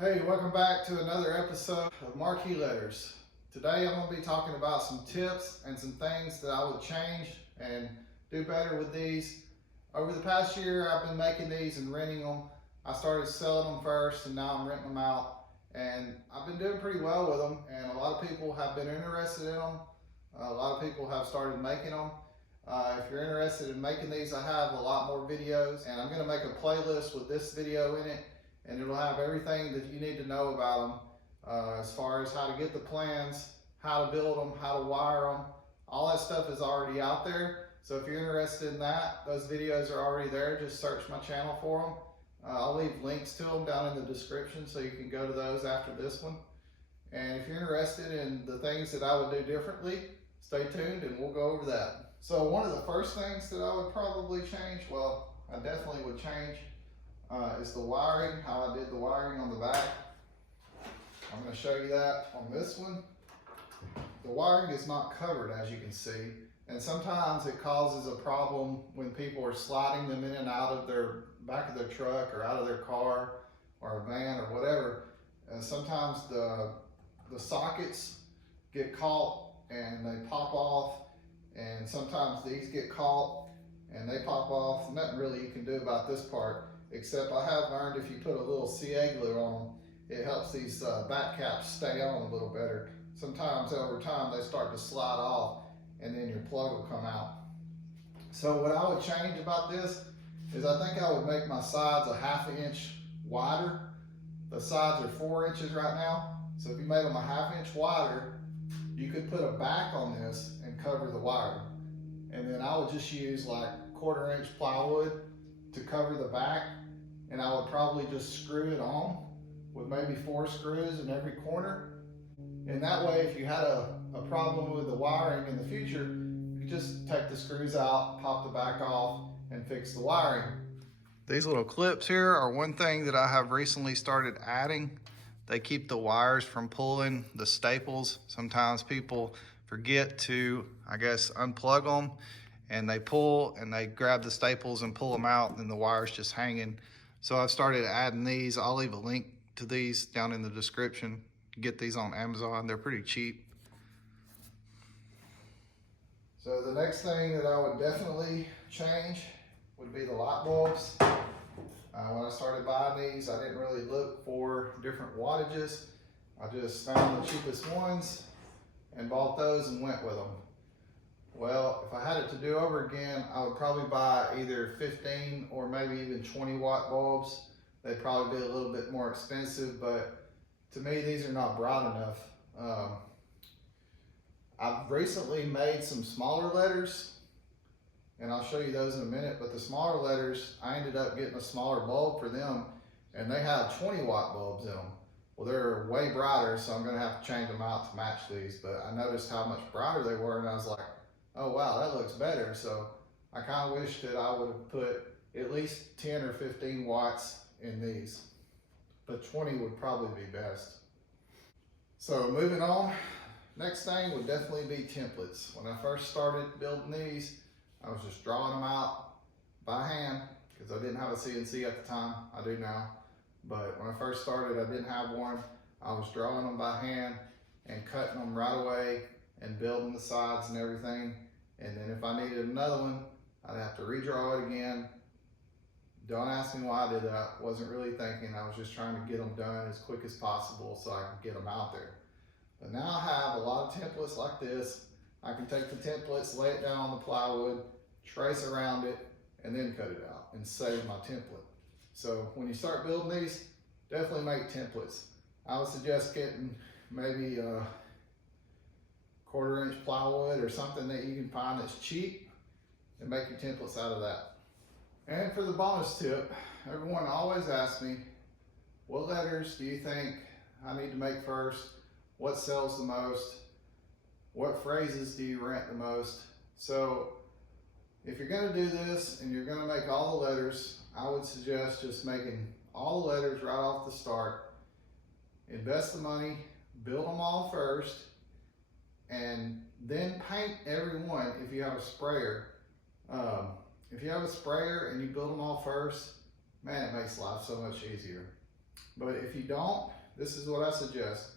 Hey, welcome back to another episode of Marquee Letters. Today I'm going to be talking about some tips and some things that I would change and do better with these. Over the past year I've been making these and renting them. I started selling them first and now I'm renting them out. And I've been doing pretty well with them and a lot of people have been interested in them. A lot of people have started making them. If you're interested in making these, I have a lot more videos and I'm going to make a playlist with this video in it. And it'll have everything that you need to know about them as far as how to get the plans, how to build them, how to wire them. All that stuff is already out there. So if you're interested in that, those videos are already there. Just search my channel for them. I'll leave links to them down in the description so you can go to those after this one. And if you're interested in the things that I would do differently, stay tuned and we'll go over that. So one of the first things that I would probably change, well, I definitely would change is the wiring, how I did the wiring on the back. I'm going to show you that on this one. The wiring is not covered, as you can see, and sometimes it causes a problem when people are sliding them in and out of their back of their truck or out of their car or a van or whatever. And sometimes the sockets get caught and they pop off, and sometimes these get caught and they pop off. Nothing really you can do about this part. Except I have learned if you put a little CA glue on them, it helps these back caps stay on a little better. Sometimes over time they start to slide off and then your plug will come out. So what I would change about this is I think I would make my sides a ½ inch wider. The sides are 4 inches right now. So if you made them a ½ inch wider, you could put a back on this and cover the wire. And then I would just use like 1/4 inch plywood to cover the back, and I would probably just screw it on with maybe 4 screws in every corner. And that way, if you had a problem with the wiring in the future, you could just take the screws out, pop the back off, and fix the wiring. These little clips here are one thing that I have recently started adding. They keep the wires from pulling the staples. Sometimes people forget to, I guess, unplug them, and they pull and they grab the staples and pull them out, and the wire's just hanging. So I've started adding these. I'll leave a link to these down in the description. Get these on Amazon. They're pretty cheap. So the next thing that I would definitely change would be the light bulbs. When I started buying these, I didn't really look for different wattages. I just found the cheapest ones and bought those and went with them. Well, if I had it to do over again, I would probably buy either 15 or maybe even 20 watt bulbs. They'd probably be a little bit more expensive, but to me, these are not bright enough. I've recently made some smaller letters, and I'll show you those in a minute, but the smaller letters, I ended up getting a smaller bulb for them, and they have 20 watt bulbs in them. Well, they're way brighter, so I'm gonna have to change them out to match these, but I noticed how much brighter they were, and I was like, oh wow, that looks better. So I kind of wish that I would have put at least 10 or 15 watts in these, but 20 would probably be best. So moving on, next thing would definitely be templates. When I first started building these, I was just drawing them out by hand because I didn't have a CNC at the time. I do now, but when I first started, I didn't have one. I was drawing them by hand and cutting them right away and building the sides and everything. And then if I needed another one, I'd have to redraw it again. Don't ask me why I did that. Wasn't really thinking. I was just trying to get them done as quick as possible so I could get them out there. But now I have a lot of templates like this. I can take the templates, lay it down on the plywood, trace around it, and then cut it out and save my template. So when you start building these, definitely make templates. I would suggest getting maybe 1/4 inch plywood or something that you can find that's cheap and make your templates out of that. And for the bonus tip, everyone always asks me, what letters do you think I need to make first? What sells the most? What phrases do you rent the most? So if you're gonna do this and you're gonna make all the letters, I would suggest just making all the letters right off the start. Invest the money, build them all first, and then paint every one if you have a sprayer. If you have a sprayer and you build them all first, man, it makes life so much easier. But if you don't, this is what I suggest.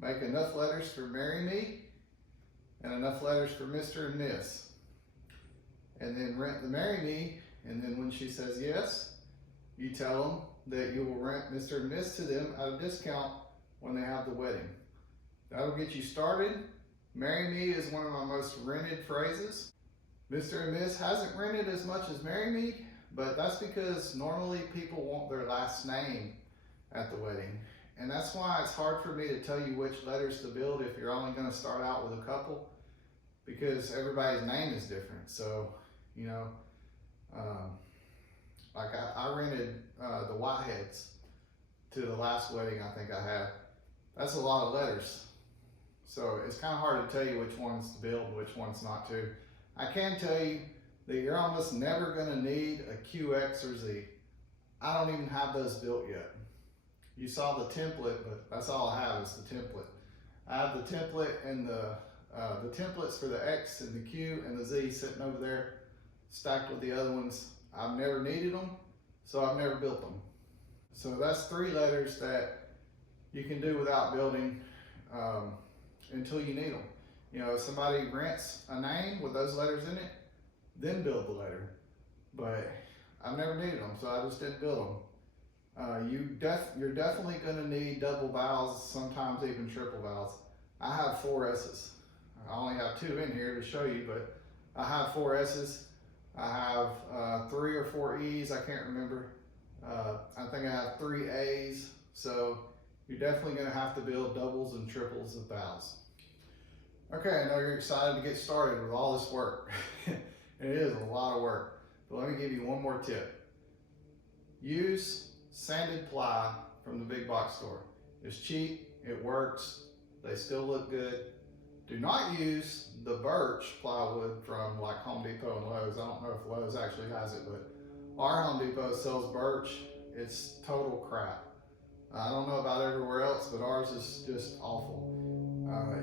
Make enough letters for marry me and enough letters for Mr. and Miss. And then rent the marry me, and then when she says yes, you tell them that you will rent Mr. and Miss to them at a discount when they have the wedding. That'll get you started. Marry me is one of my most rented phrases. Mr. and Miss hasn't rented as much as marry me, but that's because normally people want their last name at the wedding. And that's why it's hard for me to tell you which letters to build if you're only going to start out with a couple, because everybody's name is different. So, you know, like I rented the Whiteheads to the last wedding I think I had. That's a lot of letters. So it's kind of hard to tell you which ones to build, which ones not to. I can tell you that you're almost never going to need a Q, X, or Z. I don't even have those built yet. You saw the template, but that's all I have is the template. I have the template and the templates for the X and the Q and the Z sitting over there, stacked with the other ones. I've never needed them, so I've never built them. So that's 3 letters that you can do without building until you need them. You know, if somebody rents a name with those letters in it, then build the letter. But I've never needed them, so I just didn't build them. You're definitely going to need double vowels, sometimes even triple vowels. I have 4 S's. I only have 2 in here to show you, but I have 4 S's. I have 3 or 4 E's, I can't remember. I think I have 3 A's. So you're definitely going to have to build doubles and triples of vowels. Okay, I know you're excited to get started with all this work. It is a lot of work, but let me give you one more tip. Use sanded ply from the big box store. It's cheap, it works, they still look good. Do not use the birch plywood from like Home Depot and Lowe's. I don't know if Lowe's actually has it, but our Home Depot sells birch. It's total crap. I don't know about everywhere else, but ours is just awful.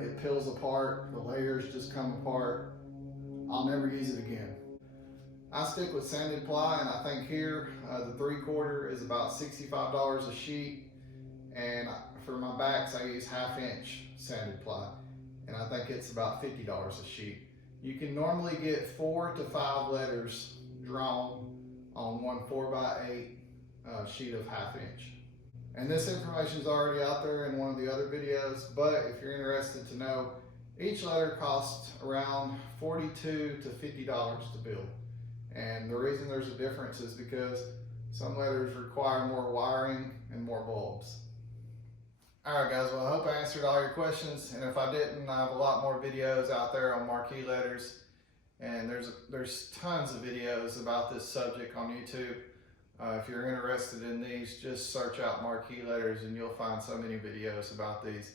It peels apart, the layers just come apart. I'll never use it again. I stick with sanded ply, and I think here the 3/4 is about $65 a sheet, and for my backs I use 1/2 inch sanded ply, and I think it's about $50 a sheet. You can normally get 4 to 5 letters drawn on one 4x8 sheet of 1/2 inch. And this information is already out there in one of the other videos, but if you're interested to know, each letter costs around $42 to $50 to build. And the reason there's a difference is because some letters require more wiring and more bulbs. Alright guys, well I hope I answered all your questions, and if I didn't, I have a lot more videos out there on Marquee Letters, and there's tons of videos about this subject on YouTube. If you're interested in these, just search out Marquee Letters and you'll find so many videos about these.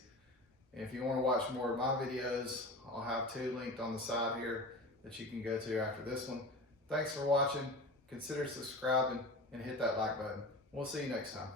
And if you want to watch more of my videos, I'll have 2 linked on the side here that you can go to after this one. Thanks for watching. Consider subscribing and hit that like button. We'll see you next time.